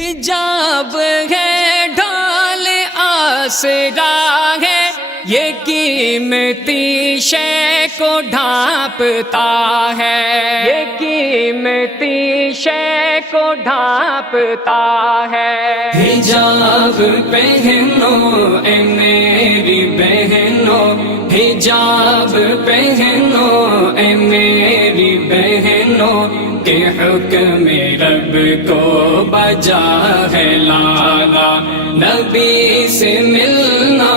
حجاب ہے ڈھال آسرا ہے، یہ قیمتی شے کو ڈھانپتا ہے، یہ قیمتی شے کو ڈھانپتا ہے۔ حجاب پہنو اے میری بہنو، حجاب پہنو اے میری بہنو، کہ حکم رب کو بجا ہے لانا، نبی سے ملنا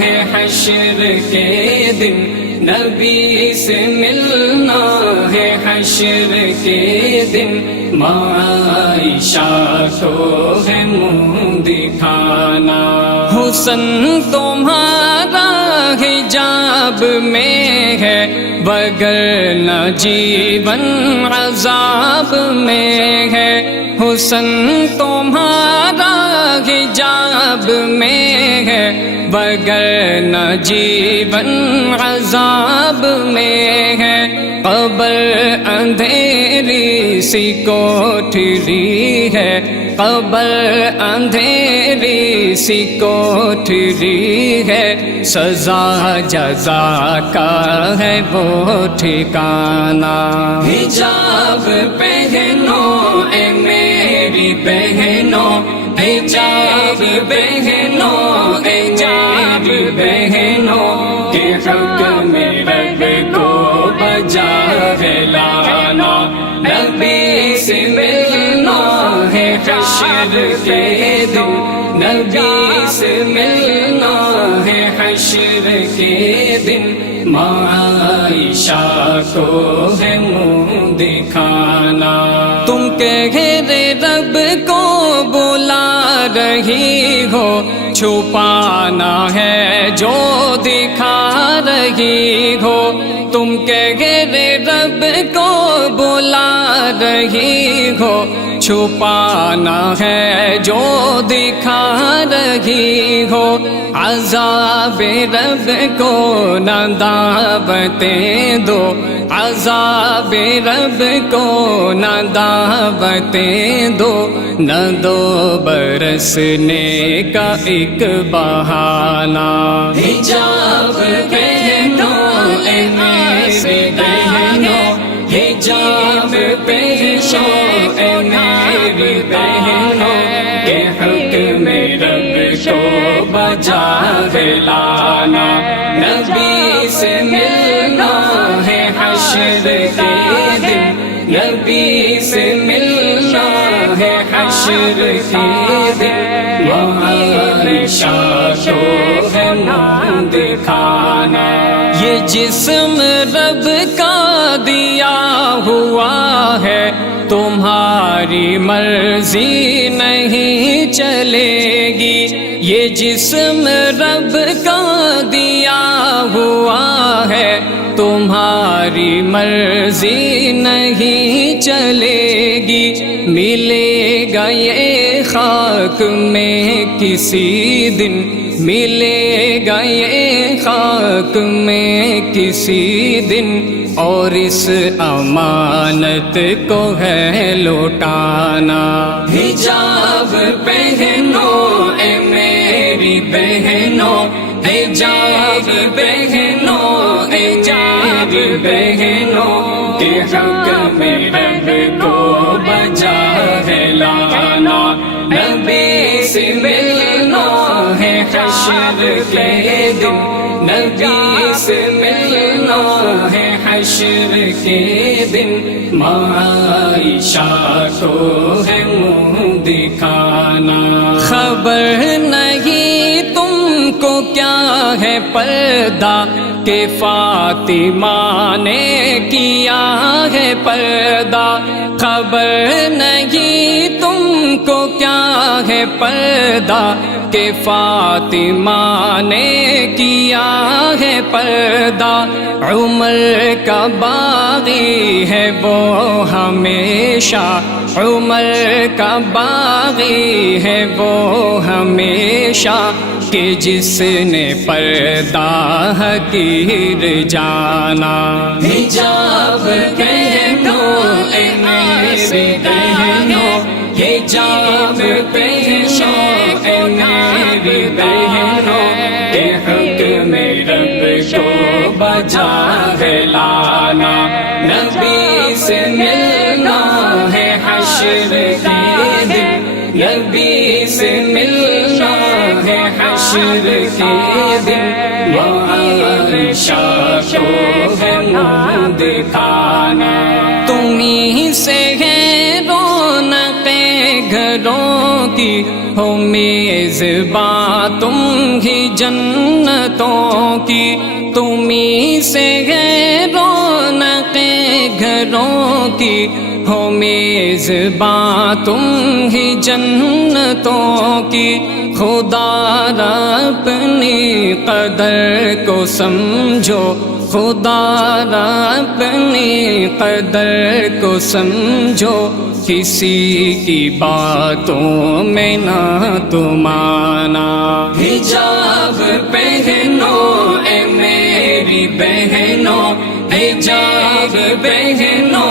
ہے حشر کے دن، نبی سے ملنا ہے حشر کے دن، عائشہ کو ہے منہ دکھانا۔ حسن تمہارا حجاب میں ہے، وگرنہ جیون عذاب میں ہے۔ حسن تمہارا حجاب میں ہے، وگرنہ جیون عذاب میں ہے۔ قبر اندھیری سی کوٹھری ہے، قبر اندھیری سی کوٹھری ہے، سزا جزا کا ہے وہ ٹھکانہ۔ حجاب پہنو اے میری بہنو، حجاب پہنو اے میری بہنو، کہ حکم رب کو بجا ہے لانا، نبی سے ملنا ہے حشر کے دن، نبی سے ملنا ہے حشر کے دن، عائشہ کو ہے منہ دکھانا۔ تم کہتے رب کو بلا رہی ہو، چھپانا ہے جو دکھا رہی ہو۔ تم کہتے رب کو بلا رہی ہو، چھپانا ہے جو دکھا رہی ہو۔ عذاب رب کو نہ دعوتیں دو، عذاب رب کو نہ دعوتیں دو، نہ دو برسنے کا ایک بہانہ۔ حجاب پہنو اے میری بہنو، حجاب پہنو اے میری بہنو، کہ حکم رب کو بجا ہے لانا، نبی سے ملنا ہے حشر کے دن، نبی سے ملنا ہے حشر کے دن، عائشہ کو ہے منہ دکھانا۔ یہ جسم رب کا دیا ہوا ہے، تمہاری مرضی نہیں چلے گی۔ یہ جسم رب کا دیا ہوا ہے، تمہاری مرضی نہیں چلے گی۔ ملے گا یہ خاک میں کسی دن، ملے گا یہ خاک میں کسی دن، اور اس امانت کو ہے لوٹانا۔ حجاب پہنو اے میری بہنو، حجاب پہنو اے میری بہنو، کہ حکم رب کو بجا ہے لانا، نبی سے ملنا ہے حشر کے دن، نبی سے ملنا ہے حشر کے دن، عائشہ کو ہے منہ دکھانا۔ خبر نہیں تم کو کیا ہے پردہ، کہ فاطمہ نے کیا ہے پردہ۔ خبر نہیں تم کو کیا ہے پردہ، کہ فاطمہ نے کیا ہے پردہ۔ عمر کا باغی ہے وہ ہمیشہ، عمر کا باغی ہے وہ ہمیشہ، کہ جس نے پردہ حقیر جانا۔ حجاب پہنو اے میری بہنو، حجاب پہنو اے میری بہنوں، کہ حکم رب کو بجا ہے لانا، نبی سے ملنا ہے حشر کے دن، نبی سے ملنا ہے حشر کے دن، عائشہ کو ہے منہ دکھانا، تمہیں سے ہے رونق گھروں کی، ہو میزباں تم ہی جنتوں کی، تمہیں سے ہے رونق گھروں کی، ہو میزباں تم ہی جنتوں کی، خدا را اپنی قدر کو سمجھو، خدا را اپنی قدر کو سمجھو، کسی کی باتوں میں نہ تم آنا، حجاب پہنو اے میری بہنوں، حجاب پہنو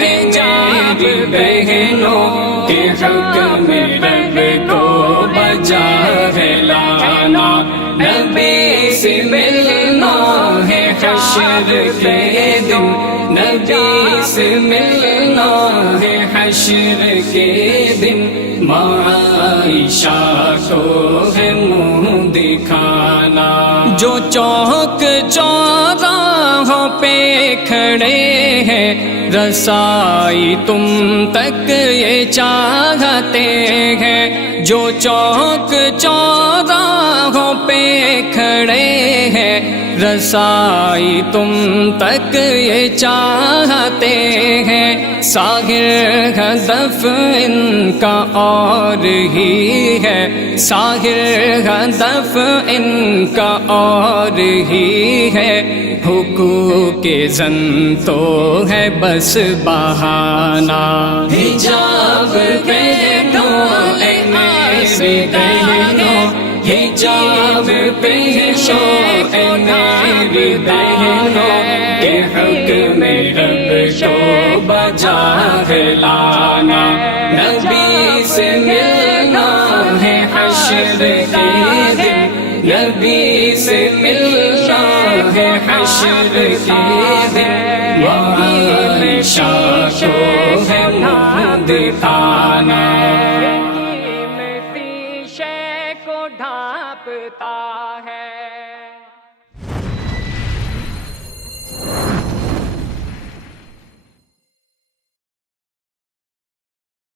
اے میری بہنوں، کہ حکم رب کو بجا ہے لانا، نبی سے ملنا ہے حشر کے دن، نبی سے ملنا ہے حشر کے دن، عائشہ کو ہے منہ دکھانا، جو چوک چوراہوں پہ کھڑے ہیں، رسائی تم تک یہ چاہتے ہیں، جو چوک چوراہوں پہ کھڑے ہیں، رسائی تم تک یہ چاہتے ہیں، ساحر ہدف ان کا اور ہی ہے، ساحر ہدف ان کا اور ہی ہے، حقوق زن تو ہے بس بہانہ، حجاب پہنو اے میری بہنوں، حجاب پہنو اے میری بہنوں، کہ حکم رب کو بجا ہے لانا، نبی سے ملنا ہے حشر کے دن، نبی سے ملنا ہے حشر کے دن، عائشہ کو ہے منہ دکھانا۔